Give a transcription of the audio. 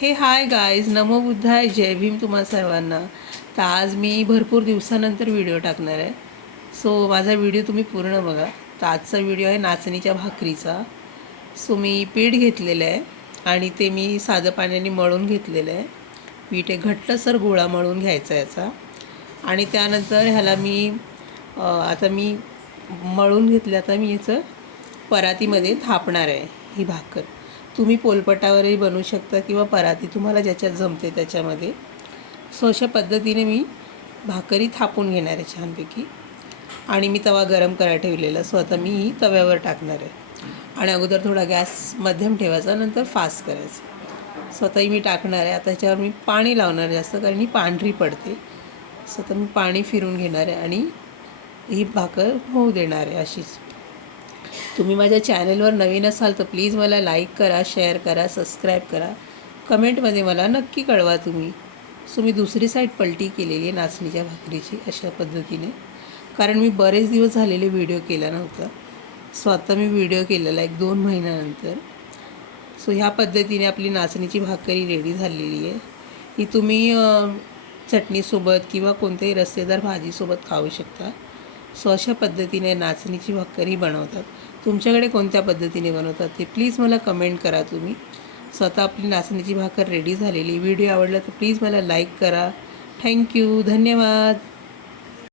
हे hi guys, नमो बुद्धाय, जय भीम तुम्हा सर्वांना. तर आज मी भरपूर दिवसानंतर व्हिडिओ टाकणार आहे. सो माझा व्हिडिओ तुम्ही पूर्ण बघा. तर आजचा व्हिडिओ आहे नाचणीच्या भाकरीचा. सो मी पीठ घेतलेलं आहे आणि ते मी साधं पाण्याने मळून घेतलेलं आहे. पीठ एक घट्टसर गोळा मळून घ्यायचा याचा. आणि त्यानंतर ह्याला आता मी मळून घेतलं. आता मी याचं परातीमध्ये थापणार आहे ही भाकर. तुम्ही पोलपटावरही बनवू शकता किंवा पराती तुम्हाला ज्याच्यात जमते त्याच्यामध्ये. सो अशा पद्धतीने मी भाकरी थापून घेणार आहे छानपैकी. आणि मी तवा गरम करायला ठेवलेला. सो आता मी तव्यावर टाकणार आहे. आणि अगोदर थोडा गॅस मध्यम ठेवायचा, नंतर फास्ट करायचं. सो आता मी टाकणार आहे. आता ह्याच्यावर मी पाणी लावणार जास्त, कारण ही पांढरी पडते. सो आता मी पाणी फिरून घेणार आहे आणि ही भाकर होऊ देणार आहे अशीच. तुम्ही माझ्या चॅनलवर नवीन असाल तर प्लीज मला लाईक करा, शेअर करा, सबस्क्राईब करा. कमेंटमध्ये मला नक्की कळवा तुम्ही. सो मी दुसरी साईड पलटी केलेली आहे नाचणीच्या भाकरीची अशा पद्धतीने, कारण मी बरेच दिवस झालेले व्हिडिओ केला नव्हता. सो आता मी व्हिडिओ केलेला 1-2 महिन्यानंतर. सो ह्या पद्धतीने आपली नाचणीची भाकरी रेडी झालेली आहे. ही तुम्ही चटणीसोबत किंवा कोणत्याही रस्सेदार भाजीसोबत खाऊ शकता. सो अशा पद्धतीने नाचणीची भाकरी बनवतात. तुमच्याकडे कोणत्या पद्धतीने बनवतात ते प्लीज मला कमेंट करा तुम्ही. स्वतः आपली नाचणीची भाकर रेडी झालेली. व्हिडिओ आवडला तर प्लीज मला लाईक करा. थँक्यू, धन्यवाद.